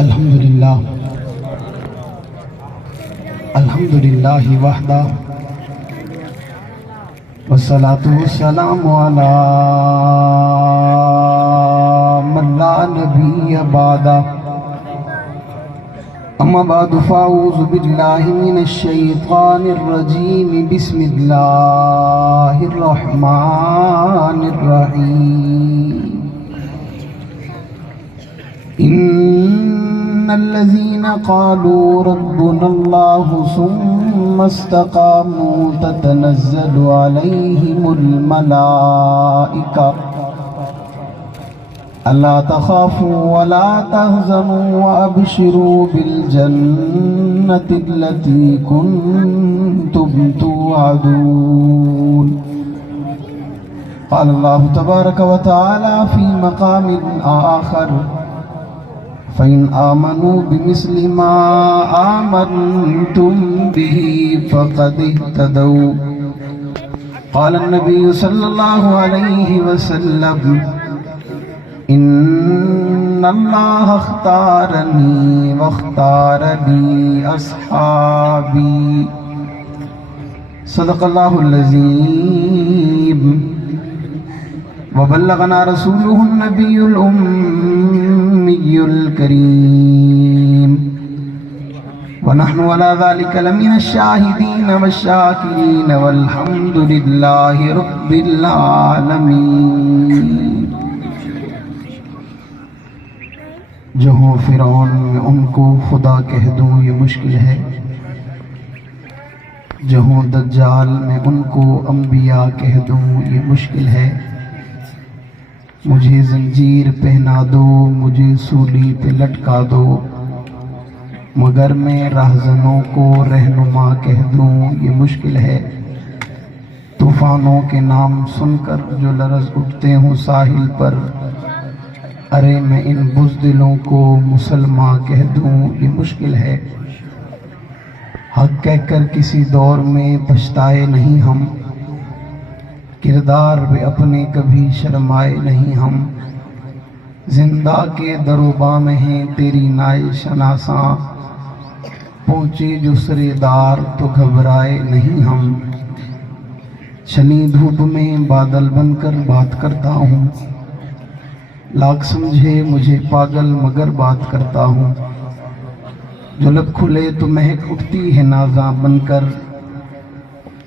الحمدللہ وحدہ والصلاة والسلام علی من لا نبی بعدہ اما بعد فاعوذ باللہ من الشیطان الرجیم بسم اللہ الرحمن الرحیم ان الذين قالوا ربنا الله ثم استقاموا تتنزل عليهم الملائكة ألا تخافوا ولا تحزنوا وأبشروا بالجنة التي كنتم توعدون. قال الله تبارك وتعالى في مقام آخر فَإِنْ آمَنُوا بِمِثْلِ مَا آمَنْتُمْ بِهِ فَقَدِ اهْتَدَوْا. قال النبي صلى الله عليه وسلم إِنَّ اللَّهَ اخْتَارَنِي وَاخْتَارَ لِي أَصْحَابِي. صدق الله العظيم وبلغنا رسوله النبي الأمي الكريم ونحن على ذلك لمن الشاهدين والشاكرين والحمد لله رب العالمين. جو ہوں فرعون میں ان کو خدا کہہ دوں یہ مشکل ہے، جو ہوں دجال میں ان کو انبیاء کہہ دوں یہ مشکل ہے. مجھے زنجیر پہنا دو، مجھے سولی پہ لٹکا دو، مگر میں راہزنوں کو رہنما کہہ دوں یہ مشکل ہے. طوفانوں کے نام سن کر جو لرز اٹھتے ہوں ساحل پر، ارے میں ان بزدلوں کو مسلمان کہہ دوں یہ مشکل ہے. حق کہہ کر کسی دور میں پچھتائے نہیں ہم، کردار بھی اپنے کبھی شرمائے نہیں ہم. زندہ کے دروباں میں ہیں تیری نائے شناساں، پہنچے جو سرے دار تو گھبرائے نہیں ہم. چھنی دھوپ میں بادل بن کر بات کرتا ہوں، لاکھ سمجھے مجھے پاگل مگر بات کرتا ہوں. جو لب کھلے تو مہک اٹھتی ہے نازاں بن کر،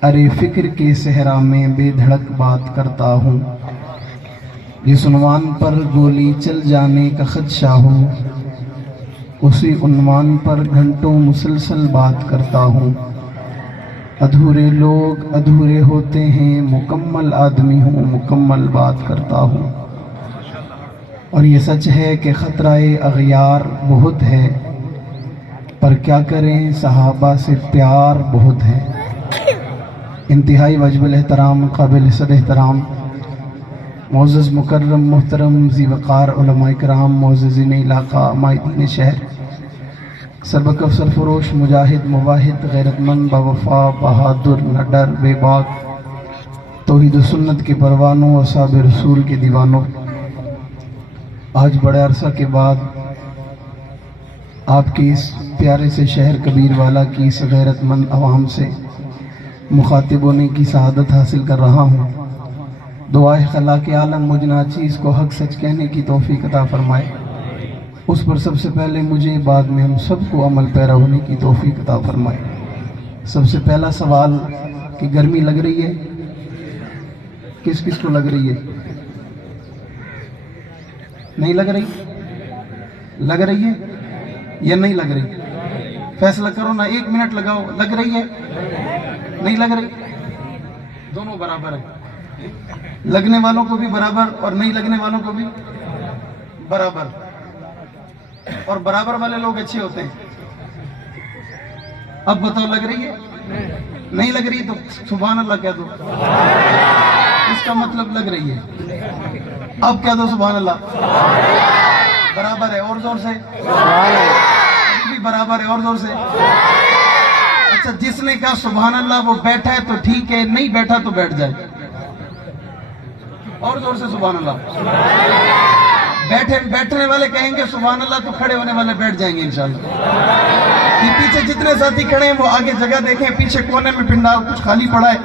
ارے فکر کے صحرا میں بے دھڑک بات کرتا ہوں. جس عنوان پر گولی چل جانے کا خدشہ ہو، اسی عنوان پر گھنٹوں مسلسل بات کرتا ہوں. ادھورے لوگ ادھورے ہوتے ہیں، مکمل آدمی ہوں مکمل بات کرتا ہوں. اور یہ سچ ہے کہ خطرہ اغیار بہت ہے، پر کیا کریں صحابہ سے پیار بہت ہے. انتہائی واجب الاحترام قابل صد احترام معزز مکرم محترم ذی وقار علماء کرام، معززین علاقہ، مائدین شہر، سربکف سرفروش مجاہد مواحد غیرت مند باوفا بہادر نہ ڈر بے باک توحید و سنت کے پروانوں، اصحاب رسول کے دیوانوں، آج بڑے عرصہ کے بعد آپ کی اس پیارے سے شہر کبیر والا کی اس غیرت مند عوام سے مخاطب ہونے کی سعادت حاصل کر رہا ہوں. دعائے خلاق عالم مجھ ناچیز کو حق سچ کہنے کی توفیق عطا فرمائے. اس پر سب سے پہلے مجھے، بعد میں ہم سب کو عمل پیرا ہونے کی توفیق عطا فرمائے. سب سے پہلا سوال کہ گرمی لگ رہی ہے؟ کس کس کو لگ رہی ہے؟ نہیں لگ رہی؟ لگ رہی ہے یا نہیں لگ رہی؟ فیصلہ کرو نا، 1 منٹ لگاؤ. لگ رہی ہے؟ نہیں لگ رہی؟ دونوں برابر ہیں، لگنے والوں کو بھی برابر اور نہیں لگنے والوں کو بھی برابر. اور برابر والے لوگ اچھے ہوتے ہیں. اب بتاؤ لگ رہی ہے؟ نہیں لگ رہی تو سبحان اللہ کہہ دو، اس کا مطلب لگ رہی ہے. اب کہہ دو سبحان اللہ. برابر ہے، اور زور سے بھی برابر ہے، اور زور سے. اچھا، جس نے کہا سبحان اللہ وہ بیٹھا ہے تو ٹھیک ہے، نہیں بیٹھا تو بیٹھ جائے. اور زور سے سبحان اللہ. بیٹھنے والے کہیں گے سبحان اللہ تو کھڑے ہونے والے بیٹھ جائیں گے انشاءاللہ. کہ پیچھے جتنے ساتھی کھڑے ہیں وہ آگے جگہ دیکھیں, پیچھے کونے میں پنڈال کچھ خالی پڑا ہے,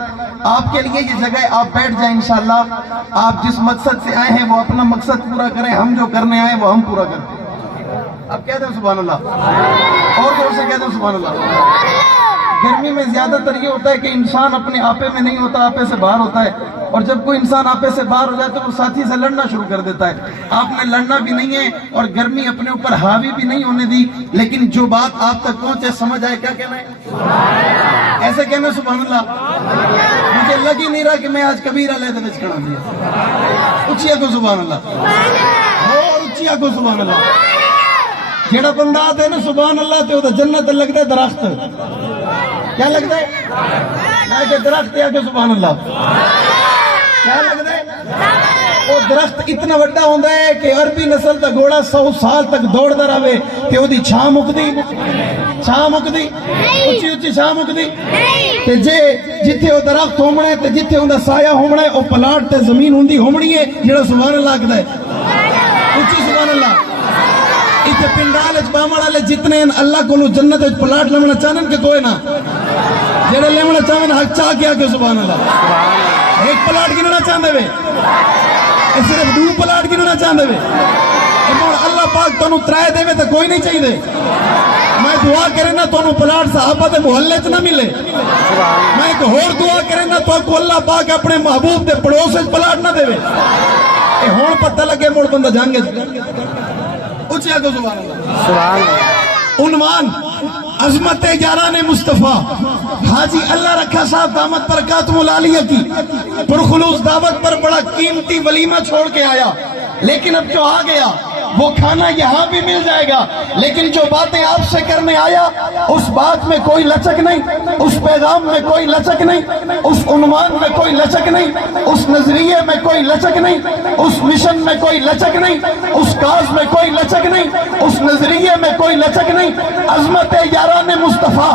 آپ کے لیے یہ جگہ ہے, آپ بیٹھ جائیں انشاءاللہ. آپ جس مقصد سے آئے ہیں وہ اپنا مقصد پورا کریں, ہم جو کرنے آئے وہ ہم پورا کرتے ہیں. اب کہہ دیں سبحان اللہ, اور زور سے کہہ دیں سبحان اللہ. گرمی میں زیادہ تر یہ ہوتا ہے کہ انسان اپنے آپے میں نہیں ہوتا, آپے سے باہر ہوتا ہے, اور جب کوئی انسان آپے سے باہر ہو جائے تو وہ ساتھی سے لڑنا شروع کر دیتا ہے. آپ نے لڑنا بھی نہیں ہے اور گرمی اپنے اوپر حاوی بھی نہیں ہونے دی, لیکن جو بات آپ تک پہنچے سمجھ آئے, کیا کہنا ہے, ایسے کہنا سبحان اللہ. مجھے لگ ہی نہیں رہا کہ میں آج کبیرہ علیحدہ وچ کھڑا دیا. اچھیا کو سبحان اللہ, اور اچھیا کو سبحان اللہ. جیڑا بندہ آتا ہے نا سبحان اللہ تے وہ جنت لگتا ہے درخت. کیا لگتا ہے, میں کہ درخت ہے کہ سبحان اللہ, کیا لگتا ہے, وہ درخت اتنا بڑا ہوتا ہے کہ عربی نسل دا گھوڑا 100 سال تک دوڑتا رہے تے وہ دی چھاں مکدی, اچھی اچھی چھاں مکدی. تے جتھے وہ درخت ہومنے تے جتھے ان دا سایہ ہومنے وہ پلاٹ تے زمین ہوندی ہومنی ہے جڑا سبحان اللہ آکھدا ہے. اچھی سبحان اللہ. اتنے پنڈال باہمن والے جتنے اللہ کو جنت پلاٹ لینا چاہن کہ کوئی نہ, جڑے لینا چاہن حق چاہ کے آگے سبحان اللہ. ایک پلاٹ گننا چاہتے ہوئے, صرف 2 پلاٹ گننا چاہتے ہوئے, اللہ پاک تمہیں 3 دے تو کوئی نہیں چاہیے. میں دعا کرے نا تمہیں پلاٹ صحابہ دے محلے چ نہ ملے. میں ایک اور دعا کرے نا تو اللہ پاک اپنے محبوب دے پڑوس پلاٹ نہ دے. ہوں پتہ لگے مڑ بندہ جانگے. اچھا کو سبحان اللہ. عنوان عظمت یاران مصطفیٰ حاجی اللہ رکھا صاحب دامت برکاتہ العالیہ کی پرخلوص دعوت پر بڑا قیمتی ولیمہ چھوڑ کے آیا. لیکن اب جو آ گیا وہ کھانا یہاں بھی مل جائے گا, لیکن جو باتیں آپ سے کرنے آیا اس بات میں کوئی لچک نہیں, اس پیغام میں کوئی لچک نہیں, اس عنوان میں کوئی لچک نہیں, اس نظریے میں کوئی لچک نہیں, اس مشن میں کوئی لچک نہیں, اس کاز میں کوئی لچک نہیں, اس نظریے میں کوئی لچک نہیں. عظمت یاران مصطفیٰ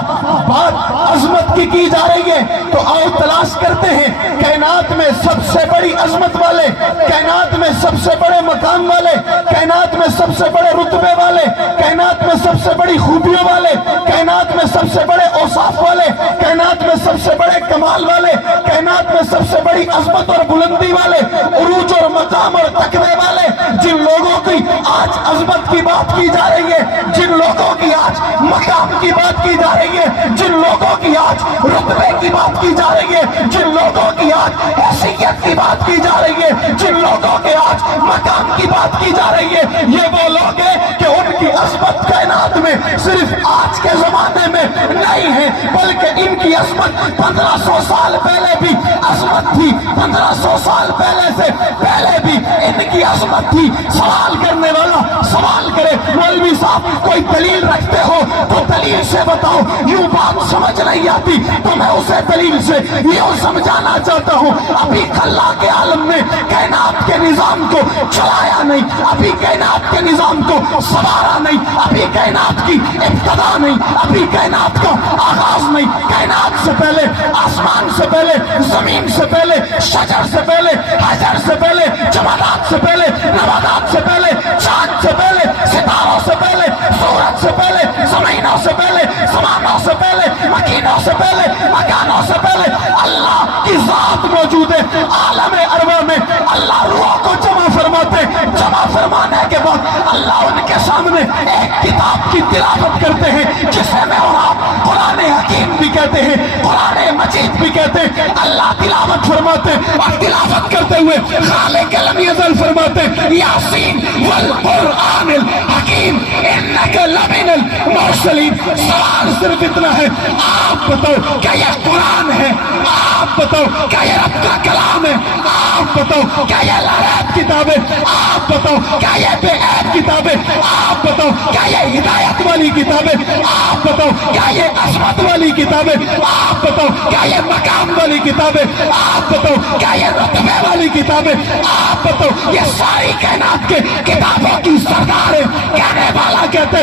بات عظمت کی جا رہی ہے تو آؤ تلاش کرتے ہیں کائنات میں سب سے بڑی عظمت والے, کائنات میں سب سے بڑے مقام والے, کائنات میں سب سے بڑے رتبے والے, کائنات میں سب سے بڑی خوبیوں والے, کائنات میں سب سے بڑے اوصاف والے, کائنات میں سب سے بڑے کمال والے, کائنات میں سب سے بڑی عظمت اور بلندی والے, عروج اور مقام اور تقوی والے, جن لوگوں کی آج عظمت کی بات کی جا رہی ہے, جن لوگوں کی آج مقام کی بات کی جا رہی ہے, جن لوگوں کی آج رتبے کی بات کی جا رہی ہے, جن لوگوں کی آج حیثیت کی بات کی جا رہی ہے, جن لوگوں کے آج مقام کی بات کی جا رہی ہے, یہ وہ لوگ ہیں کہ ان کی عظمت کائنات میں صرف آج کے زمانے میں نہیں ہے, بلکہ ان کی عظمت 1500 سال پہلے بھی عظمت تھی, 1500 سال پہلے سے پہلے بھی ان کی عظمت تھی. سوال کرنے والا سوال کرے, مولوی صاحب کوئی دلیل رکھتے ہو تو دلیل سے بتاؤ, یوں بات سمجھ نہیں آتی تو میں اسے دلیل سے یوں سمجھانا چاہتا ہوں. ابھی اللہ کے عالم نے کائنات کے نظام کو چلایا نہیں, ابھی کائنات کے نظام کو سوارا نہیں, ابھی کائنات کی ابتدا نہیں, ابھی کائنات کا آغاز نہیں. کائنات سے پہلے, آسمان سے پہلے, زمین سے پہلے, شجر سے پہلے, حجر سے پہلے, جمادات سے پہلے, نباتات سے پہلے, چاند سے پہلے, ستاروں سے پہلے, سورج سے پہلے, زمینوں سے پہلے, زمانوں سے پہلے, مکینوں سے پہلے, مکانوں سے پہلے اللہ کی ذات موجود ہے. عالم ارواح میں اللہ روح کو جمع فرماتے, جمع فرمانے کے بعد اللہ ان کے سامنے ایک کتاب کی تلاوت کرتے ہیں جسے میں اور آپ قرآن حکیم بھی کہتے ہیں, قرآن مجید بھی کہتے ہیں. اللہ تلاوت فرماتے اور تلاوت کرتے ہوئے خالق لم یزل فرماتے یاسین والقرآن الحکیم انک لمن المرسلین. سوال صرف اتنا ہے, آپ بتاؤ کیا یہ قرآن ہے, آپ بتاؤ کیا یہ رب کا کلام ہے, آپ بتاؤ کیا یہ لارات کتاب ہے, آپ بتاؤ کیا یہ بے عیب کتاب ہے, آپ بتاؤ کیا یہ ہدایت والی کتاب ہے, آپ بتاؤ کیا یہ عظمت والی کتاب ہے, آپ بتاؤ کیا یہ مقام والی کتاب ہے, آپ بتاؤ کیا یہ رتبے والی کتاب ہے, آپ بتاؤ یہ ساری کائنات کے کتابوں کی سردار ہے. کہنے والا کہتے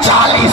40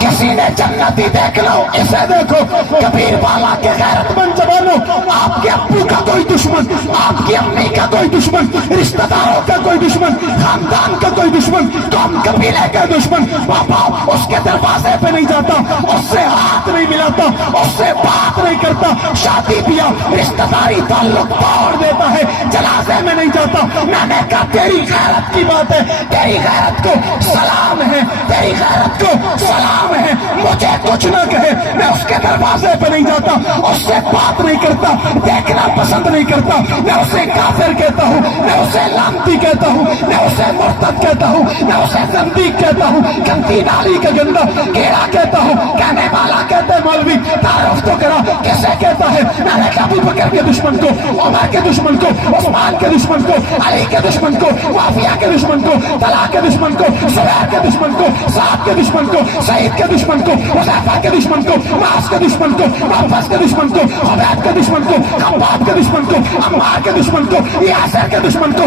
کسی نے جنتی دیکھ لو اسے دیکھو. کبیر والا کے غیرت مند جوانوں، آپ کے ابو کا کوئی دشمن، آپ کی امی کا کوئی دشمن، رشتہ داروں کا کوئی دشمن، خاندان کا کوئی دشمن، قوم قبیلے کا دشمن بابا اس کے دروازے پہ نہیں جاتا، اس سے ہاتھ نہیں ملاتا، اس سے بات نہیں کرتا، شادی بیاہ رشتہ داری تعلق توڑ دیتا ہے، جنازے میں نہیں جاتا. میں نے کہا تیری غیرت کی بات ہے، تیری غیرت کو سلام ہے، تیری غیرت کو سلام ہے. مجھے کچھ نہ کہے، میں اس کے دروازے پہ نہیں جاتا، اس سے بات نہیں کرتا، دیکھنا پسند نہیں کرتا. میں اسے کافر کہتا ہوں، میں اسے لعنتی کہتا ہوں، میں اسے مرتد کہتا ہوں، میں اسے زندیق کہتا ہوں، گندی نالی کا گندا کیڑا کہتا ہوں. کہنے والا کہتے مولوی تعارف تو کرا کیسے کہتا ہے. میں نے کہا ابو بکر کے دشمن کو، عمر کے دشمن کو، عثمان کے دشمن کو، علی کے دشمن کو، معاویہ کے دشمن کو، طلحہ کے دشمن کو، زبیر کے دشمن کو، سعد کے دشمن کو، سعید کے دشمن کو، حذیفہ کے دشمن کو، معاذ کے دشمن کو، عباس کے دشمن کو، عبید کے دشمن کو، خباب کے دشمن کو، عمار کے دشمن کو، یاسر کے دشمن کو.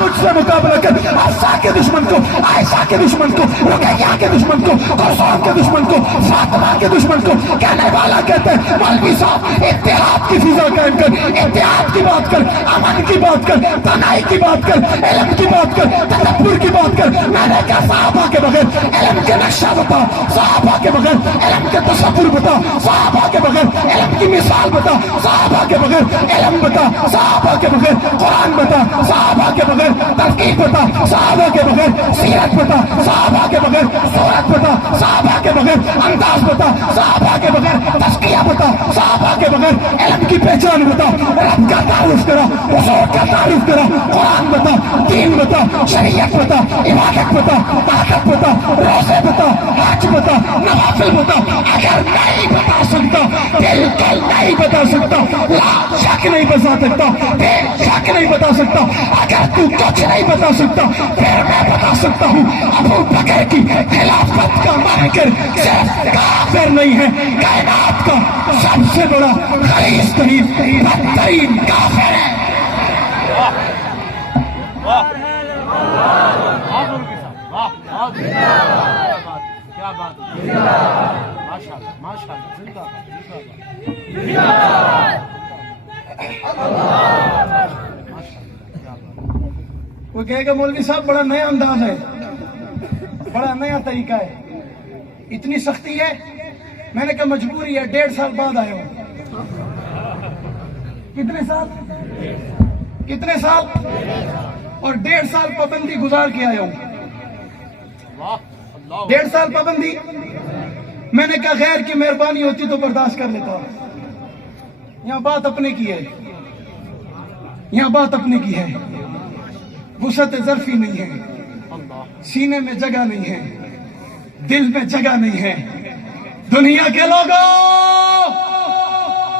مجھ سے مقابلہ کر. حفصہ کے دشمن کو، عائشہ کے دشمن کو، رقیہ کے دشمن کو، کلثوم کے دشمن کو، فاطمہ کے دشمن کو. کہنے والا کہتے ہیں مولوی صاحب اتحاد کی فضا قائم کر، اتحاد کی بات کر، امن کی بات کر، تنہائی کی بات کر، علم کی بات کر، تدبر کی بات کر. میں نے کہا صحابہ کے بغیر علم کے نقشہ بتا، صحابہ کے بغیر علم کے تصور بتا، صحابہ کے بغیر علم کی مثال بتا، صحابہ کے بغیر علم بتا، صحابہ کے بغیر قرآن بتا، صحابہ کے بغیر تحقیق بتا، صحابہ کے بغیر سیرت بتا، صحابہ کے بغیر صورت بتا، صحابہ کے بغیر انداز بتا، صحابہ کے بغیر تزکیہ بتا، صحابہ کے بغیر علم کی پہچان بتا. رب کا تعارف کرا، حضور کا تعارف کرا، قرآن بتا، دین بتا، شریعت بتا، عبادت بتا، طاقت بتا، روزے بتا، حج بتا، نوافل بتا. اگر نہیں بتا سکتا، بالکل نہیں بتا سکتا، لا شک نہیں بتا سکتا، بے شک نہیں بتا سکتا. اگر تو کچھ نہیں بتا سکتا پھر میں بتا سکتا ہوں ابو بکر کی خلافت کا مانکر صرف کافر نہیں ہے، کائنات کا سب سے بڑا خلیص ترین بدترین کافر ہے. کیا بات ہے، ماشاءاللہ ماشاءاللہ، زندہ باد. وہ کہے گا مولوی صاحب بڑا نیا انداز ہے، بڑا نیا طریقہ ہے، اتنی سختی ہے. میں نے کہا مجبوری ہے، 1.5 سال بعد آیا ہوں. کتنے سال؟ کتنے سال؟ اور 1.5 سال پابندی گزار کے آیا ہوں. 1.5 سال پابندی. میں نے کہا غیر کی مہربانی ہوتی تو برداشت کر لیتا. یہاں بات اپنے کی ہے، یہاں بات اپنے کی ہے. وسعت ظرفی نہیں ہے، سینے میں جگہ نہیں ہے، دل میں جگہ نہیں ہے. دنیا کے لوگوں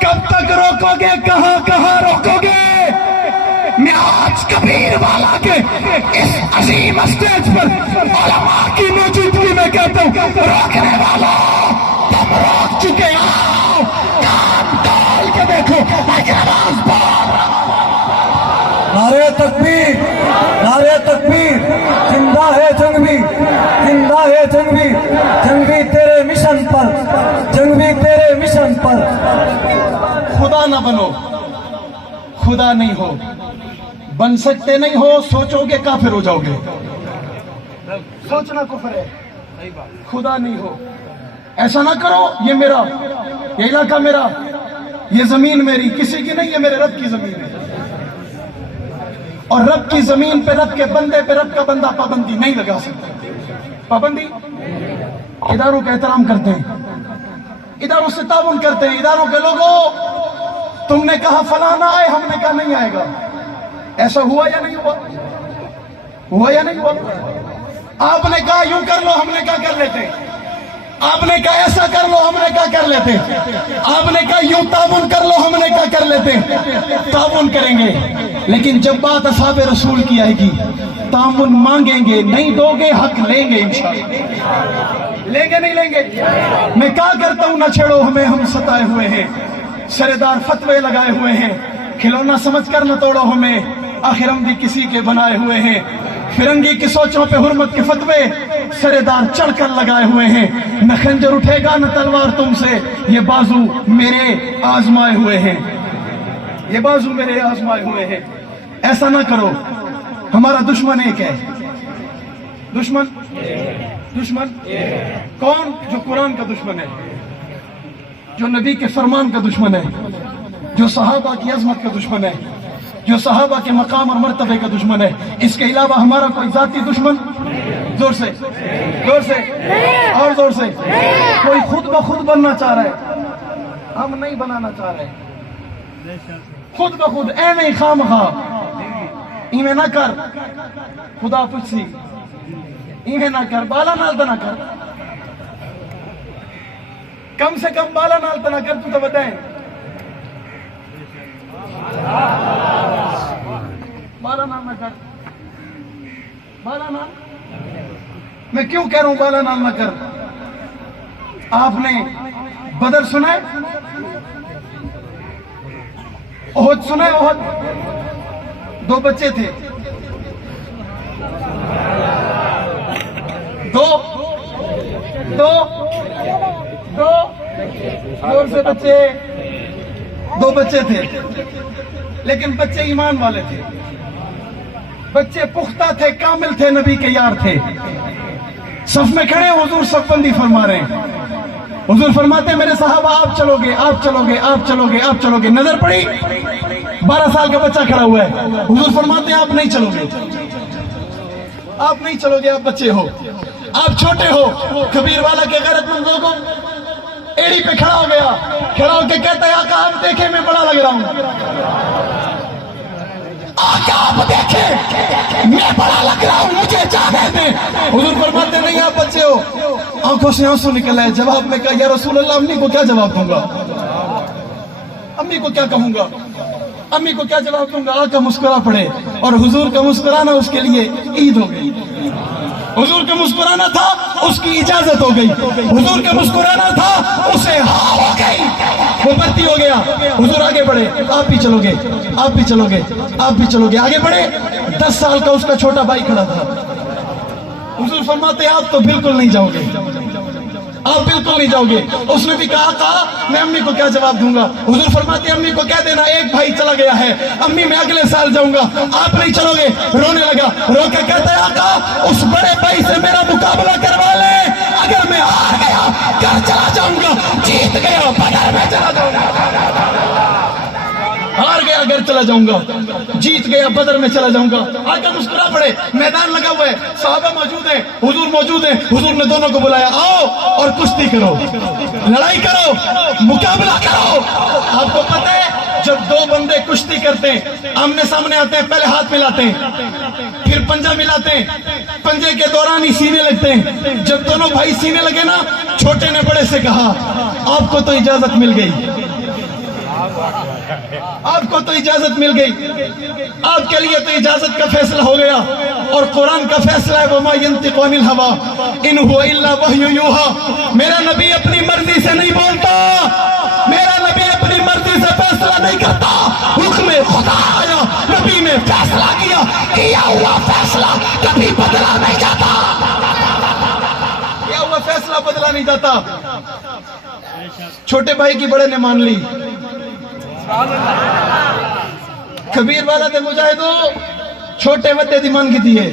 کب تک روکو گے، کہاں کہاں روکو گے؟ میں آج کبیر والا کے اس عظیم اسٹیج پر علماء کی موجودگی میں کہتا ہوں روکنے والا تم روک چکے ہو. کام ڈال کے دیکھو ایک آواز بول رہا ہوں. نعرہ تکبیر، نعرہ تکبیر. زندہ ہے جنگی، زندہ ہے جنگی، جنگی تیرے مشن پر، جنگی تیرے مشن پر. خدا نہ بنو، خدا نہیں ہو، بن سکتے نہیں ہو، سوچو گے کافر ہو جاؤ گے. سوچنا کفر ہے، خدا نہیں ہو. ایسا نہ کرو، یہ میرا، یہ علاقہ میرا، یہ زمین میری، کسی کی نہیں، یہ میرے رب کی زمین ہے. اور رب کی زمین پہ رب کے بندے پہ رب کا بندہ پابندی نہیں لگا سکتا. پابندی اداروں کا احترام کرتے ہیں، اداروں سے تعاون کرتے ہیں. اداروں کے لوگوں تم نے کہا فلانا آئے، ہم نے کہا نہیں آئے گا. ایسا ہوا یا نہیں ہوا؟ ہوا یا نہیں ہوا؟ آپ نے کہا یوں کر لو، ہم نے کہا کر لیتے. آپ نے کہا ایسا کر لو، ہم نے کہا کر لیتے. آپ نے کہا یوں تعاون کر لو، ہم نے کہا کر لیتے. تعاون کریں گے، لیکن جب بات اصحاب رسول کی آئے گی تعاون مانگیں گے، نہیں دو گے حق لیں گے انشاءاللہ. لیں گے نہیں لیں گے؟ میں کہا کرتا ہوں نہ چھیڑو ہمیں، ہم ستائے ہوئے ہیں، سردار فتوے لگائے ہوئے ہیں. کھلونا سمجھ کر نہ توڑو ہمیں، آخر ہم بھی کسی کے بنائے ہوئے ہیں. فرنگی کی سوچوں پہ حرمت کے فتوے سرے دار چڑھ کر لگائے ہوئے ہیں. نہ خنجر اٹھے گا نہ تلوار تم سے، یہ بازو میرے آزمائے ہوئے ہیں، یہ بازو میرے آزمائے ہوئے ہیں. ایسا نہ کرو. ہمارا دشمن ایک ہے. دشمن کون؟ جو قرآن کا دشمن ہے، جو نبی کے فرمان کا دشمن ہے، جو صحابہ کی عظمت کا دشمن ہے، جو صحابہ کے مقام اور مرتبے کا دشمن ہے. اس کے علاوہ ہمارا کوئی ذاتی دشمن؟ زور سے اور زور سے. کوئی خود بخود بننا چاہ رہا ہے، ہم نہیں بنانا چاہ رہے. خود بخود اے نہیں خام خواہ ایویں نہ کر. خدا پچھی ایویں نہ کر، بالا نال تو نہ کر، کم سے کم بالا نال تو نہ کر. تو بتائیں بالا نال نہ کر. بالا نال میں کیوں کہہ رہا ہوں بالا نال نہ کر؟ آپ نے بدر سنا ہے؟ احد سنا ہے؟ احد 2 بچے تھے، 2 سے بچے، 2 بچے تھے، لیکن بچے ایمان والے تھے، بچے پختہ تھے، کامل تھے، نبی کے یار تھے. صف میں کھڑے، حضور صف بندی فرما رہے ہیں. حضور فرماتے ہیں میرے صحابہ آپ چلو گے، آپ چلو گے، آپ چلو گے، آپ چلو گے. نظر پڑی 12 سال کا بچہ کھڑا ہوا ہے. حضور فرماتے ہیں آپ نہیں چلو گے، آپ نہیں چلو گے، آپ بچے ہو، آپ چھوٹے ہو. کبیر والا کے غیرت مند لوگوں ایڑی پہ کھڑا ہو گیا، کھڑا ہو کے کہتا ہے آقا آپ دیکھیں میں بڑا لگ رہا ہوں. آقا آپ دیکھیں میں بڑا لگ رہا ہوں، مجھے جانے دیں. حضور فرماتے نہیں آپ بچے ہو. آنکھوں سے آنسو نکل آئے. جواب میں کہا یا رسول اللہ امی کو کیا جواب دوں گا، امی کو کیا کہوں گا، امی کو کیا جواب دوں گا. آقا مسکرا پڑے، اور حضور کا مسکرانا اس کے لیے عید ہو گئی. حضور کا مسکرانا تھا اس کی اجازت ہو گئی. حضور کا مسکرانا تھا اسے ہاں ہو گئی، وہ بھرتی ہو گیا. حضور آگے بڑھے، آپ بھی چلو گے، آپ بھی چلو گے، آپ بھی چلو گے. آگے بڑھے، 10 سال کا اس کا چھوٹا بھائی کھڑا تھا. حضور فرماتے آپ تو بالکل نہیں جاؤ گے، آپ بالکل نہیں جاؤ گے. اس نے بھی کہا میں امی کو کیا جواب دوں گا. حضور فرماتے امی کو کہہ دینا ایک بھائی چلا گیا ہے، امی میں اگلے سال جاؤں گا. آپ نہیں چلو گے. رونے لگا، رو کے کہتا ہے آقا اس بڑے بھائی سے میرا مقابلہ کروا لے. اگر میں ہار گیا گھر چلا جاؤں گا، جیت گیا بدر میں چلا جاؤں گا. ہار گیا گھر چلا جاؤں گا، جیت گیا بدر میں چلا جاؤں گا. آقا مسکرا پڑے. میدان لگا ہوا ہے، صحابہ موجود ہیں، حضور موجود ہیں. حضور نے دونوں کو بلایا آؤ اور کشتی کرو، لڑائی کرو، مقابلہ کرو. آپ کو پتہ ہے جب 2 بندے کشتی کرتے ہیں آمنے سامنے آتے ہیں، پہلے ہاتھ ملاتے ہیں، پھر پنجہ ملاتے ہیں، پنجے کے دوران ہی سینے لگتے ہیں. جب دونوں بھائی سینے لگے نا، چھوٹے نے بڑے سے کہا آپ کو تو اجازت مل گئی، آپ کو تو اجازت مل گئی، آپ کے لیے تو اجازت کا فیصلہ ہو گیا. اور قرآن کا فیصلہ ہے وَمَا يَنْطِقُ عَنِ الْهَوَىٰ إِنْ هُوَ إِلَّا وَحْيٌ يُوحَىٰ. میرا نبی اپنی مرضی سے نہیں بولتا، میرا نبی اپنی مرضی سے فیصلہ نہیں کرتا. حکم خدا آیا، نبی نے فیصلہ کیا ہوا فیصلہ کبھی بدلا نہیں جاتا. کیا ہوا فیصلہ بدلا نہیں جاتا. چھوٹے بھائی کی بڑے نے مان لی. کبیر والا دے مجاہدو چھوٹے وڈے دی مان کی دیئے.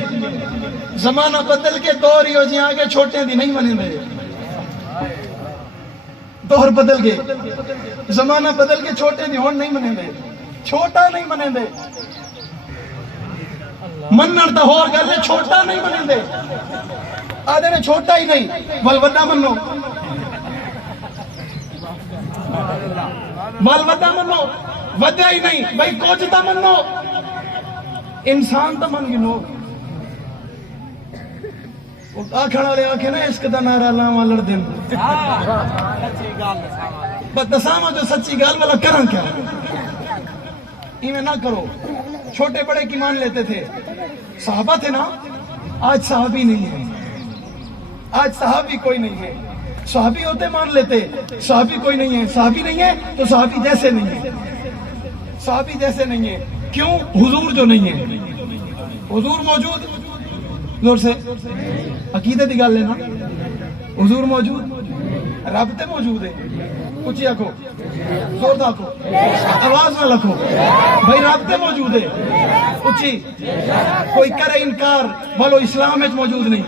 زمانہ بدل کے دور ہی ہو جی آگے چھوٹے دی نہیں منے دے. دور بدل گئے، زمانہ بدل کے چھوٹے دی ہون نہیں منے دے، چھوٹا نہیں منے دے. منن تا ہور گل ہے، چھوٹا نہیں منے دے. آدھے نے چھوٹا ہی نہیں ولوڈا منو، ولوڈا منو، ودیا ہی نہیں بھائی کچھ تا منو، انسان تا من گنو. آکھڑ والے آکھے نا عشق دا نعرہ لاواں لڑ دین، بس دساواں جو سچی گل والا کراں کیا. ایویں نہ کرو. چھوٹے بڑے کی مان لیتے تھے، صحابہ تھے نا. آج صحابی نہیں ہے، آج صحابی کوئی نہیں ہے. صحابی ہوتے مان لیتے، صحابی کوئی نہیں ہے. صحابی نہیں ہے تو صحابی جیسے نہیں ہے، صحابی جیسے نہیں ہے. کیوں؟ حضور جو نہیں ہے. حضور موجود زور سے عقیدے دی گل ہے نا حضور موجود رب تے موجود ہے اچھی آکھو زور دا آکھو آواز نہ لکھو بھائی رب تے موجود ہے اچھی کوئی کرے انکار بولو اسلام میں موجود نہیں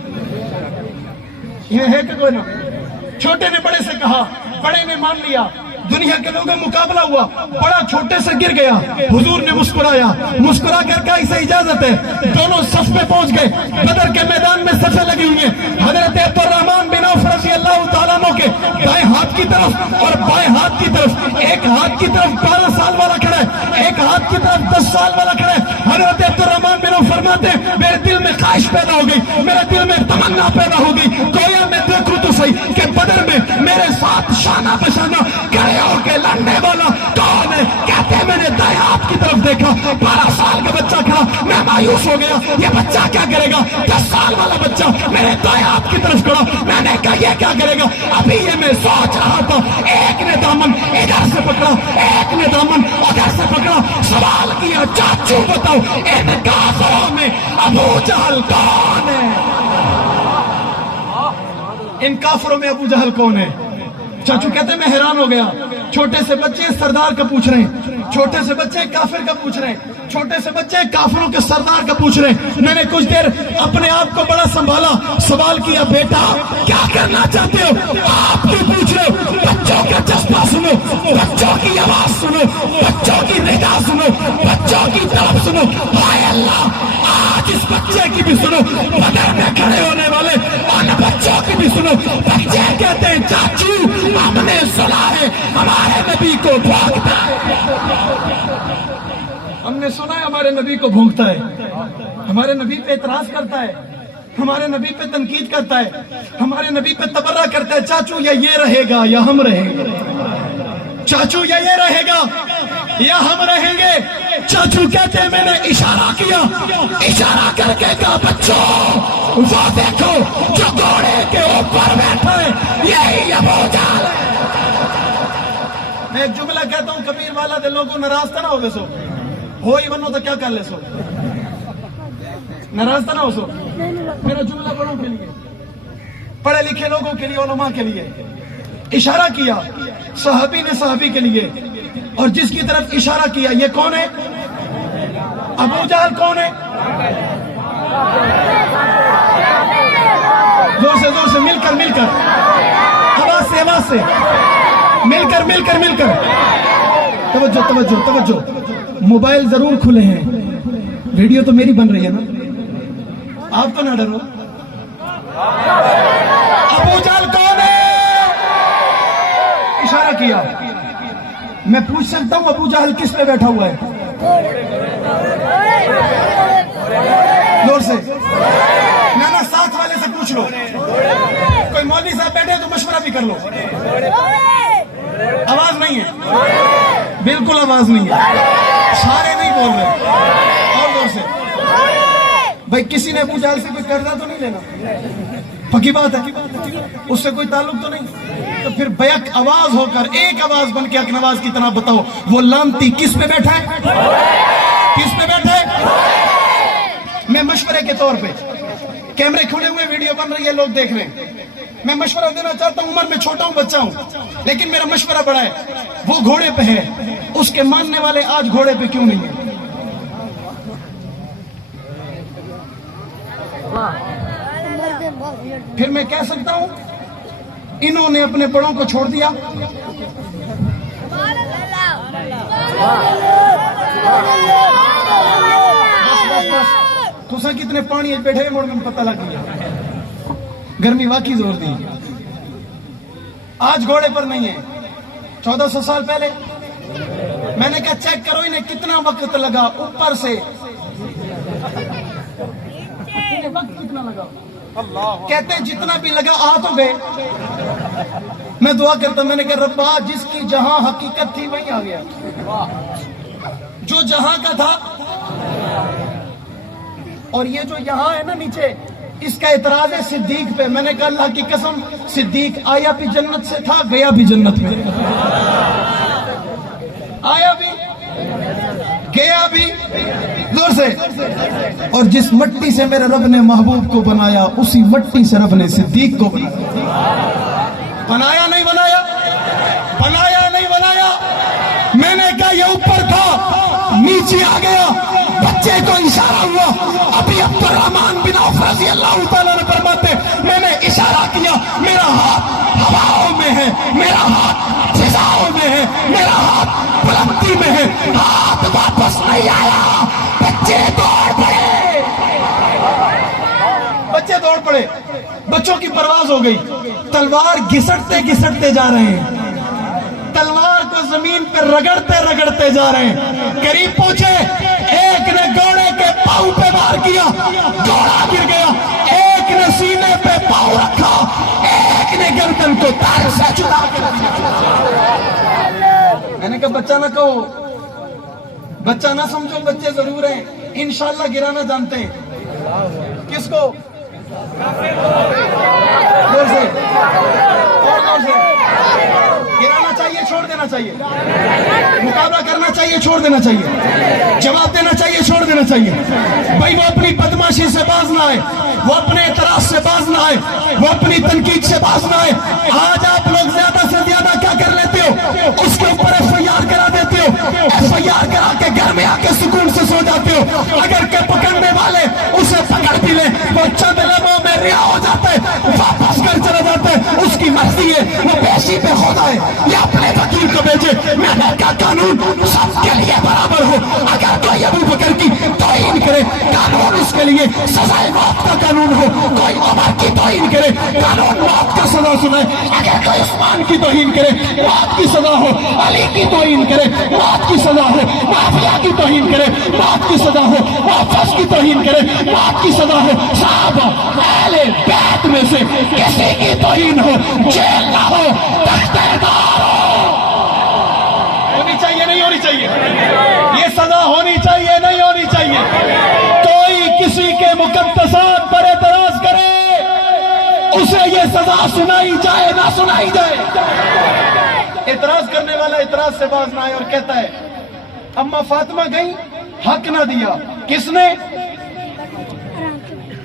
یہ ہے کہ کوئی نہ چھوٹے نے بڑے سے کہا بڑے نے مان لیا دنیا کے لوگوں مقابلہ ہوا بڑا چھوٹے سے گر گیا حضور نے مسکرایا مسکرا کر کہا اسے اجازت ہے دونوں صف پہ پہنچ گئے بدر کے میدان میں صفیں لگی ہوئی ہیں حضرت عبدالرحمن بن عوف رضی اللہ تعالیٰ عنہ کے دائیں ہاتھ کی طرف اور بائیں ہاتھ کی طرف ایک ہاتھ کی طرف 12 سال والا کھڑا ہے ایک ہاتھ کی طرف 10 سال والا کھڑا ہے حضرت عبدالرحمن بن عوف فرماتے ہیں میرے دل میں خواہش پیدا ہو گئی میرے دل میں تمنا پیدا ہو گئی گویا میں دیکھوں تو صحیح کہ بدر میں میرے ساتھ شانہ بشانہ کھڑے ہو کے لڑنے والا کون ہے کہتے ہیں میں نے دائیں ہاتھ کی طرف دیکھا 12 سال کا بچہ کھڑا میں مایوس ہو گیا یہ بچہ کیا کرے گا 10 سال والا بچہ میرے دائیں ہاتھ کی طرف کھڑا میں نے کہا یہ کیا کرے گا ابھی یہ میں سوچ رہا تھا ایک نے دامن ادھر سے پکڑا ایک نے دامن ادھر سے پکڑا سوال کیا چاچو بتاؤ ان کافروں میں ابو جہل کون ہے ان کافروں میں ابو جہل کون ہے چاچو کہتے ہیں میں حیران ہو گیا چھوٹے سے بچے سردار کا پوچھ رہے ہیں چھوٹے سے بچے کافر کا پوچھ رہے ہیں چھوٹے سے بچے کافروں کے سردار کا پوچھ رہے ہیں میں نے کچھ دیر اپنے آپ کو بڑا سنبھالا سوال کیا بیٹا کیا کرنا چاہتے ہو آپ کیوں پوچھ رہے ہو بچوں کا جذبہ سنو بچوں کی آواز سنو بچوں کی نگاہ سنو بچوں کی طرف سنو ہائے اللہ آج اس بچے کی بھی سنو بدر میں کھڑے ہونے والے ان بچوں کی بھی سنو بچے کہتے ہیں چاچو ہم نے سنا ہے ہمارے نبی کو بھونکتا ہے ہم نے سنا ہے ہمارے نبی کو بھونکتا ہے ہمارے نبی پہ اعتراض کرتا ہے ہمارے نبی پہ تنقید کرتا ہے ہمارے نبی پہ تبرہ کرتا ہے چاچو یا یہ رہے گا یا ہم رہیں گے چاچو یا یہ رہے گا یا ہم رہیں گے چاچو کہتے ہیں میں نے اشارہ کیا اشارہ کر کے کہا بچوں وہ دیکھو جو گھوڑے کے اوپر بیٹھا ہے یہی ابو جہل ہے میں ایک جملہ کہتا ہوں کبیر والا دے لوگوں ناراض نہ ہو گے سو ہوئی بنو تو کیا کر لے سو ناراض نہ ہو سو میرا جملہ بڑوں کے لیے پڑھے لکھے لوگوں کے لیے علماء کے لیے اشارہ کیا صحابی نے صحابی کے لیے اور جس کی طرف اشارہ کیا یہ کون ہے ابو جہل کون ہے زور سے مل کر آواز سے مل کر توجہ موبائل ضرور کھلے ہیں ویڈیو تو میری بن رہی ہے نا آپ تو نہ ڈرو ابو جہل کون ہے اشارہ کیا میں پوچھ سکتا ہوں ابو جہل کس پہ بیٹھا ہوا ہے زور سے نانا ساتھ والے سے پوچھ لو کوئی مولوی صاحب بیٹھے تو مشورہ بھی کر لو آواز نہیں ہے بالکل آواز نہیں ہے سارے نہیں بول رہے اور زور سے بھائی کسی نے ابو جہل سے کوئی قرضہ تو نہیں لینا پکی بات ہے اس سے کوئی تعلق تو نہیں تو پھر بیک آواز ہو کر ایک آواز بن کے حق نواز کی طرح بتاؤ وہ لانتی کس پہ بیٹھا ہے کس پہ بیٹھا ہے میں مشورے کے طور پہ کیمرے کھلے ہوئے ویڈیو بن رہی ہے لوگ دیکھ رہے ہیں میں مشورہ دینا چاہتا ہوں عمر میں چھوٹا ہوں بچہ ہوں لیکن میرا مشورہ بڑا ہے وہ گھوڑے پہ ہے اس کے ماننے والے آج گھوڑے پہ کیوں نہیں ہیں پھر میں کہہ سکتا ہوں انہوں نے اپنے بڑوں کو چھوڑ دیا بس تو سا کتنے پانی بیٹھے موڑ میں پتہ لگ گیا گرمی واقعی زور دی آج گھوڑے پر نہیں ہے 1400 سال پہلے میں نے کہا چیک کرو انہیں کتنا وقت لگا اوپر سے وقت کتنا لگا کہتے ہیں جتنا بھی لگا آ تو گئے میں دعا کرتا میں نے کہا ربا جس کی جہاں حقیقت تھی وہی آ گیا جو جہاں کا تھا اور یہ جو یہاں ہے نا نیچے اس کا اعتراض ہے صدیق پہ میں نے کہا اللہ کی قسم صدیق آیا بھی جنت سے تھا گیا بھی جنت میں آیا بھی گیا بھی زور سے سے. اور جس مٹی سے میرے رب نے محبوب کو بنایا اسی مٹی سے رب نے صدیق کو بنایا. بنایا نہیں بنایا؟ بنایا نہیں بنایا؟ میں نے کہا یہ اوپر تھا نیچے آ گیا. بچے کو اشارہ ہوا. ابھی عبد الرحمن بن عوف رضی اللہ تعالیٰ نے فرماتے میں نے اشارہ کیا, میرا ہاتھ ہواؤں میں ہے, میرا ہاتھ فضاؤں میں ہے, میرا ہاتھ بلندی میں ہے, ہاتھ واپس نہیں آیا. بچے دوڑ پڑے, بچے دوڑ پڑے. بچوں کی پرواز ہو گئی. تلوار گھسٹتے گھسٹتے جا رہے ہیں, تلوار کو زمین پر رگڑتے رگڑتے جا رہے ہیں. قریب پہنچے, ایک نے گھوڑے کے پاؤں پہ وار کیا, گھوڑا گر گیا. ایک نے سینے پہ پاؤں رکھا, ایک نے گردن کو تار سے جدا کے رکھا. میں نے کہا بچہ نہ کہو, بچہ نہ سمجھو, بچے ضرور ہیں, انشاءاللہ گرانا جانتے ہیں. کس کو؟ زور سے اور زور سے. گرانا چاہیے, چھوڑ دینا چاہیے. مقابلہ کرنا چاہیے, چھوڑ دینا چاہیے. جواب دینا چاہیے, چھوڑ دینا چاہیے. بھائی وہ اپنی بدماشی سے باز نہ آئے, وہ اپنے اعتراض سے باز نہ آئے, وہ اپنی تنقید سے باز نہ آئے. آج آپ لوگ زیادہ سے زیادہ کیا کر لیتے ہو؟ اس کے اوپر FIR کرا دیتے ہو. FIR کرا کے گھر میں آ کے سکون سے سو جاتے ہو. اگر کہ پکڑنے والے اسے پکڑ بھی لیں, وہ چند لمحوں میں رہا ہو جاتا ہے, واپس گھر چلا جاتا ہے. اس کی مرضی ہے, وہ پیشی پہ ہوتا ہے یا اپنے وکیل کو بھیجے. میں نے کہا قانون سب کے لیے برابر ہو. اگر کوئی ابو بکر کی توہین کرے, قانون اس کے لیے سزائے موت کا قانون ہو. کوئی عمر کی توہین کرے, قانون موت کا سزا سنائے. اگر کوئی عثمان کی توہین کرے, موت کی سزا ہو. علی کی توہین کرے, موت کی سزا ہو. معاویہ کی توہین کرے, موت کی سزا ہو. محفوظ کی توہین کرے, موت کی سزا ہو. صحابہ اہل بیت میں سے کسی کی توہین ہو, جیل نہ ہو, تختہ دار ہو. ہونی چاہیے نہیں ہونی چاہیے؟ یہ سزا ہونی چاہیے نہیں ہونی چاہیے؟ کوئی کسی کے مقدسات پر اعتراض کرے, اسے یہ سزا سنائی جائے نہ سنائی جائے. اعتراض کرنے والا اعتراض سے باز نہ آئے اور کہتا ہے اما فاطمہ گئی, حق نہ دیا. کس نے؟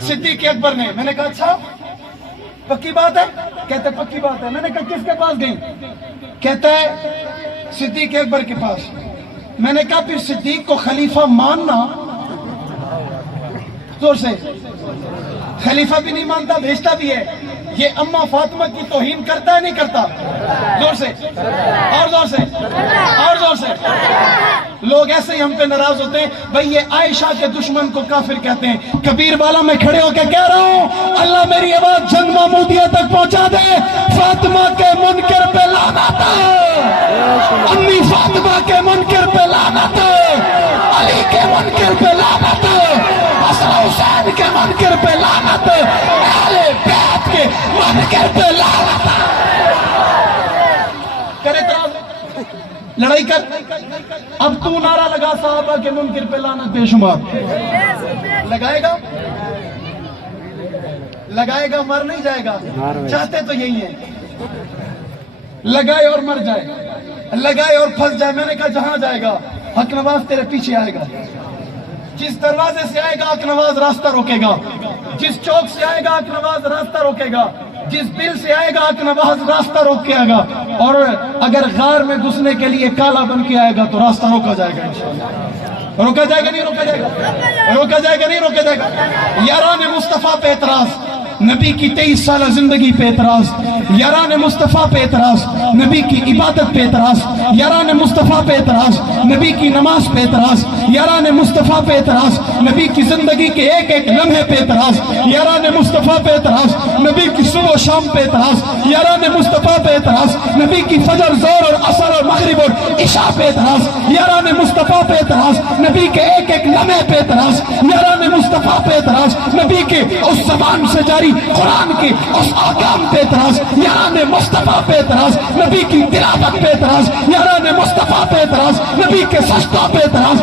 صدیق اکبر نے. میں نے کہا اچھا پکی بات ہے؟ کہتے پکی بات ہے. میں نے کہا کس کے پاس گئی؟ کہتا ہے صدیق اکبر کے پاس. میں نے کہا پھر صدیق کو خلیفہ ماننا؟ زور سے. خلیفہ بھی نہیں مانتا, بھیجتا بھی ہے. یہ اما فاطمہ کی توہین کرتا ہے نہیں کرتا؟ زور سے اور زور سے اور زور سے. لوگ ایسے ہی ہم پہ ناراض ہوتے ہیں. بھئی یہ عائشہ کے دشمن کو کافر کہتے ہیں. کبیر والا میں کھڑے ہو کے کہہ رہا ہوں اللہ میری آواز جنگ محمودیہ تک پہنچا دے. فاطمہ کے منکر پہ لعنت ہے, امی فاطمہ کے منکر پہ لعنت ہے, علی کے منکر پہ لعنت ہے, حسن حسین کے منکر پہ لعنت ہے, اہل بیت کے منکر پہ لعنت ہے. کرے لڑائی کر. اب تو نعرہ لگا صحابہ کے منکر پہ لعنت بے شمار. لگائے گا لگائے گا, مر نہیں جائے گا. چاہتے تو یہی ہے, لگائے اور مر جائے, لگائے اور پھنس جائے. میں نے کہا جہاں جائے گا حق نواز تیرے پیچھے آئے گا. جس دروازے سے آئے گا حق نواز راستہ روکے گا, جس چوک سے آئے گا حق نواز راستہ روکے گا, جس بل سے آئے گا حق نواز راستہ روک کے آئے گا. اور اگر غار میں گھسنے کے لیے کالا بن کے آئے گا تو راستہ روکا جائے گا انشاءاللہ. روکا جائے گا نہیں روکا جائے گا؟ روکا جائے گا نہیں روکا جائے گا؟ یاران مصطفیٰ پہ اعتراض, نبی کی 23 سالہ زندگی پہ اعتراض, یاران مصطفیٰ پہ اعتراض, نبی کی عبادت پہ اعتراض, یاران مصطفیٰ پہ اعتراض, نبی کی نماز پہ اعتراض, یاران مصطفیٰ پہ اعتراض, نبی کی زندگی کے ایک ایک لمحے پہ اعتراض, یاران مصطفیٰ پہ اعتراض, نبی کی صبح و شام پہ اعتراض, یاران مصطفیٰ پہ اعتراض, نبی کی فجر زور اور عصر اور مغرب اور عشاء پہ اعتراض, یاران مصطفیٰ پہ اعتراض, نبی کے ایک ایک لمحے پہ اعتراض, یاران مصطفیٰ پہ اعتراض, نبی کے اس زبان سے جاری قرآن کے اس آکام پہ اعتراض, یاران مصطفیٰ پہ اعتراض, نبی کی تلاوت پہ اعتراض, یاران مصطفیٰ پہ اعتراض, نبی کے سجدوں پہ اعتراض,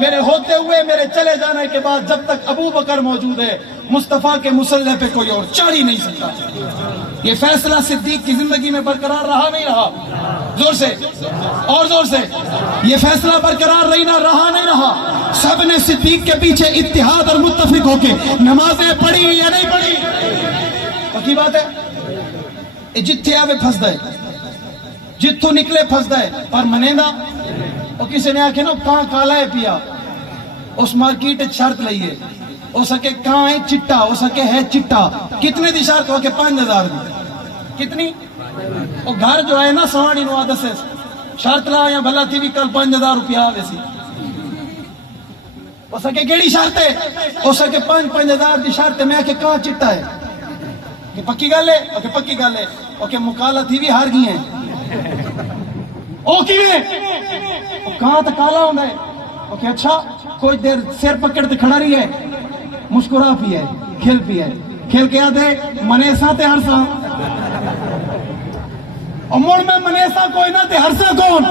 میرے ہوتے ہوئے میرے چلے جانے کے بعد جب تک ابو بکر موجود ہے مصطفیٰ کے مسلح پہ کوئی اور چڑھ ہی نہیں سکتا. یہ فیصلہ صدیق کی زندگی میں برقرار رہا نہیں رہا؟ زور سے اور زور سے. یہ فیصلہ برقرار رہا نہیں رہا؟ سب نے صدیق کے پیچھے اتحاد اور متفق ہو کے نمازیں پڑھی یا نہیں پڑھی؟ پکی بات ہے. جتھے آوے پھسدا ہے, جتھوں نکلے پھسدا ہے, پر منیندا. اور کسی نے آکھے نا کہاں کالا ہے پیا, اس مارکیٹ شرط لئیے ہو سکے کہاں ہے چٹا, ہو سکے ہے چٹا. کتنے دی شرط ہو کے 5000 دی. کتنی؟ اور گھر جو ہے نا سوانی نو عادت سے شرط لا یا بھلا تھی بھی کل 5000 روپیہ آوے سی. ہو سکے کیڑی شرط ہے؟ ہو سکے 5000 دی شرط ہے. میں کہ کہاں چٹا ہے کہ پکی گل ہے, اوکے پکی گل ہے, اوکے مکالا تھی بھی ہار گئی ہیں. او کیویں کہاں تو کالا ہوندہ ہے. اوکے اچھا کوئی دیر سیر پکڑ تے کھڑا رہی ہے, مسکرا پی ہے, کھل پی ہے, کھل کے آدھے منیسا تے ہرسا. اور مڑ میں منیسا کوئی نہ تے ہرسا کون؟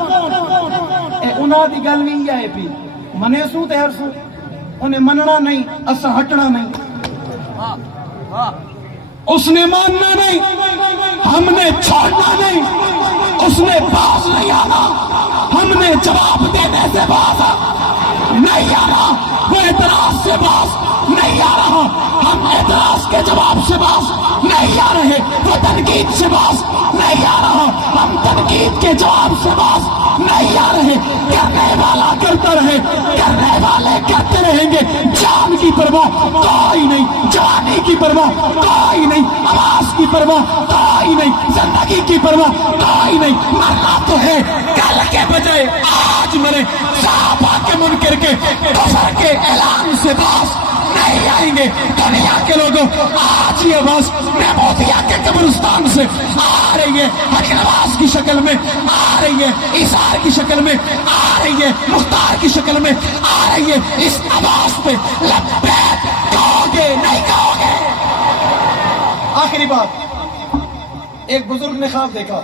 انہاں دی گل نہیں آئے پی. منیسو تے ہرسو, انہیں مننا نہیں, اسا ہٹنا نہیں. اس نے ماننا نہیں, ہم نے چھوڑنا نہیں. اس نے باز نہیں آنا, ہم نے جواب دینے سے باز نہیں آنا. وہ اعتراض سے باز نہیں آ رہا, ہم اعتراض کے جواب سے باز نہیں آ رہے. وہ تنقید سے باز نہیں آ رہا, ہم تنقید کے جواب سے باز نہیں آ رہے. کرنے والا کرتا رہے, کرنے والے کرتے رہیں گے. جان کی پرواہ کوئی نہیں, جوانی کی پرواہ کوئی نہیں, آواز کی پرواہ کوئی نہیں, زندگی کی پرواہ کوئی نہیں. مرنا تو ہے کل کے بجائے آج مرے. صحابہ کے منکر کے کفر کے اعلان سے باز نہیں آئیں گے. دنیا کے لوگوں آج یہ آواز محمودیہ کے قبرستان سے آ رہی ہے, حق نواز کی شکل میں آ رہی ہے, ایثار کی شکل میں آ رہی ہے, مختار کی شکل میں آ رہی ہے. اس آواز پہ لبیک کہو گے نہیں کہو گے؟ آخری بات, ایک بزرگ نے خواب دیکھا.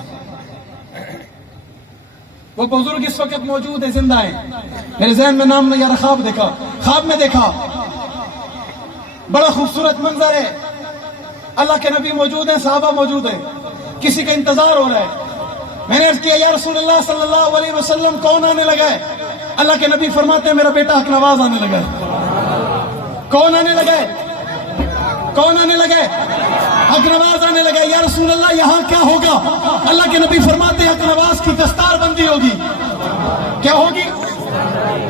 وہ بزرگ اس وقت موجود ہے, زندہ ہے, میرے ذہن میں نام نہیں آ رہا. خواب دیکھا, خواب میں دیکھا بڑا خوبصورت منظر ہے. اللہ کے نبی موجود ہیں, صحابہ موجود ہیں, کسی کا انتظار ہو رہا ہے. میں نے عرض کیا یا رسول اللہ صلی اللہ علیہ وسلم کون آنے لگا ہے؟ اللہ کے نبی فرماتے ہیں میرا بیٹا حق نواز آنے لگا ہے. کون آنے لگا ہے؟ کون آنے لگا ہے؟ حق نواز آنے لگا ہے. یا رسول اللہ یہاں کیا ہوگا؟ اللہ کے نبی فرماتے ہیں حق نواز کی دستار بندی ہوگی. کیا ہوگی؟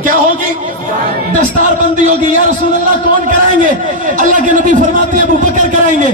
کیا ہوگی؟ دستار بندی ہوگی. یا رسول اللہ کون کرائیں گے؟ اللہ کے نبی فرماتے ہیں ابو بکر کرائیں گے,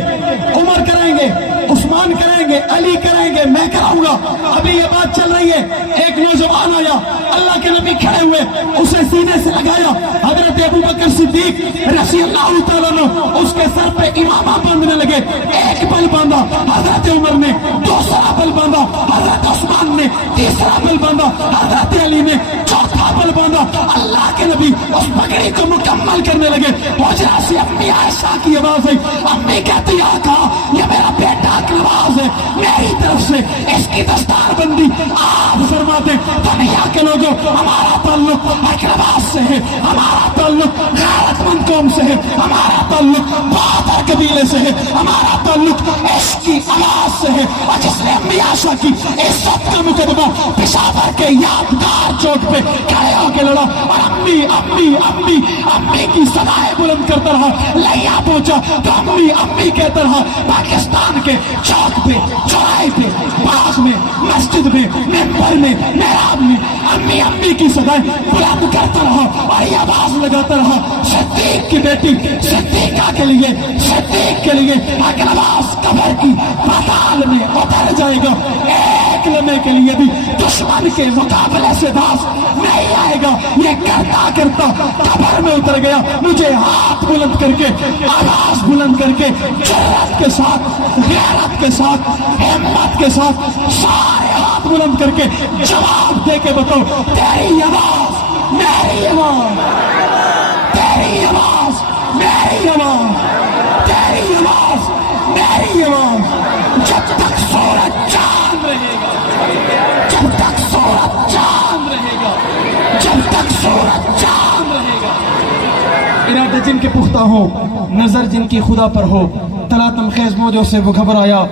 عمر کرائیں گے, عثمان کرائیں گے, علی کرائیں گے, میں کراؤں گا. ابھی یہ بات چل رہی ہے, ایک نوجوان آیا, اللہ کے نبی کھڑے ہوئے, اسے سینے سے لگایا. حضرت ابو بکر صدیق رضی اللہ تعالیٰ عنہ اس کے سر پہ امامہ باندھنے لگے. ایک بل باندھا حضرت عمر نے, دوسرا بل باندھا حضرت عثمان نے, تیسرا بل باندھا حضرت علی نے, چوتھا بل باندھا. اللہ کے نبی اس پگڑی کو مکمل کرنے لگے. حجرہ سے اپنی عائشہ کی آواز آئی, امی کہتی آقا یہ میرا بیٹا حق نواز ہے, میری طرف سے اس کی دستار بندی. آپ فرماتے دنیا کے لوگوں ہمارا تعلق حق نواز سے ہے, ہمارا تعلق غیرت مند قوم سے ہے, ہمارا تعلق بہادر قبیلے سے ہے, ہمارا تعلق عشق کی آواز سے ہے. اور جس نے امی عائشہ کی عزت کا مقدمہ پشاور کے یادگار چوک پہ کھڑے ہو کے لڑا اور امی امی امی امی کی صدائیں بلند کرتا رہا, لیا پہنچا تو امی امی کہتا رہا. پاکستان کے چوک پہ, چوراہے پہ, باغ میں, مسجد میں, ممبر میں, محراب میں امی امی کی صدائیں بلند کرتا رہا اور یہ آواز لگاتا رہا صدیق کی بیٹی صدیقہ کے لیے, صدیق کے لیے حق نواز قبر کی پاتال میں اتر جائے گا. ایک لمحے کے لیے بھی دشمن کے مقابلے سے باز نہیں آئے گا. یہ کرتا کرتا قبر میں اتر گیا. مجھے ہاتھ بلند کر کے, آواز بلند کر کے, جرات کے ساتھ, غیرت کے ساتھ, ہمت کے ساتھ سارے ہاتھ بلند کر کے جواب دے کے بتاؤ تیری آواز میری آواز, تیری آواز میری آواز, تیری آواز میری آواز. جب تک سورج چاند رہے گا, جب تک سورج چاند رہے گا, جب تک سورج چاند ارادے جن کے پختہ ہو، نظر جن کی خدا پر ہو، تلاتم خیز موجوں سے وہ گھبرایا،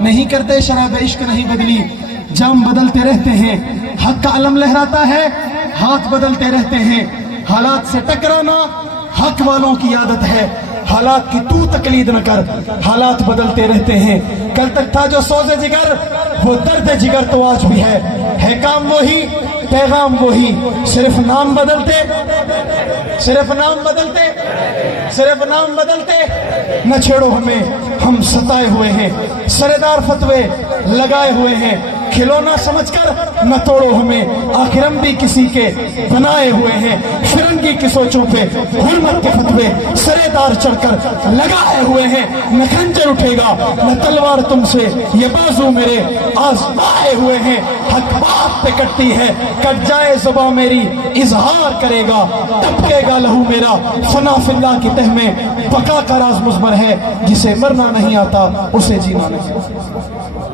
نہیں کرتے شراب عشق نہیں بدلی، جام بدلتے رہتے ہیں، حق کا علم لہراتا ہے، ہاتھ بدلتے رہتے ہیں، حالات سے ٹکرانا حق والوں کی عادت ہے، حالات کی تو تقلید نہ کر، حالات بدلتے رہتے ہیں، کل تک تھا جو سوز جگر وہ درد جگر تو آج بھی ہے کام وہی پیغام وہی، صرف نام بدلتے، صرف نام بدلتے، صرف نام بدلتے، نہ چھیڑو ہمیں ہم ستائے ہوئے ہیں، سردار فتوے لگائے ہوئے ہیں، کھلونا سمجھ کر نہ توڑو ہمیں، آخر ہم بھی کسی کے بنائے ہوئے ہیں، فرنگی کی سوچوں پہ حرمت کے فتوے سردار چڑھ کر لگائے ہوئے ہیں، نہ خنجر اٹھے گا نہ تلوار تم سے، یہ بازو میرے آزمائے ہوئے ہیں، حق بات پہ کٹتی ہے، کٹ جائے زباں میری اظہار کرے گا، ٹپکے گا لہو میرا، فنا فی اللہ کی تہ میں بقا کا راز مضمر ہے، جسے مرنا نہیں آتا اسے جینا نہیں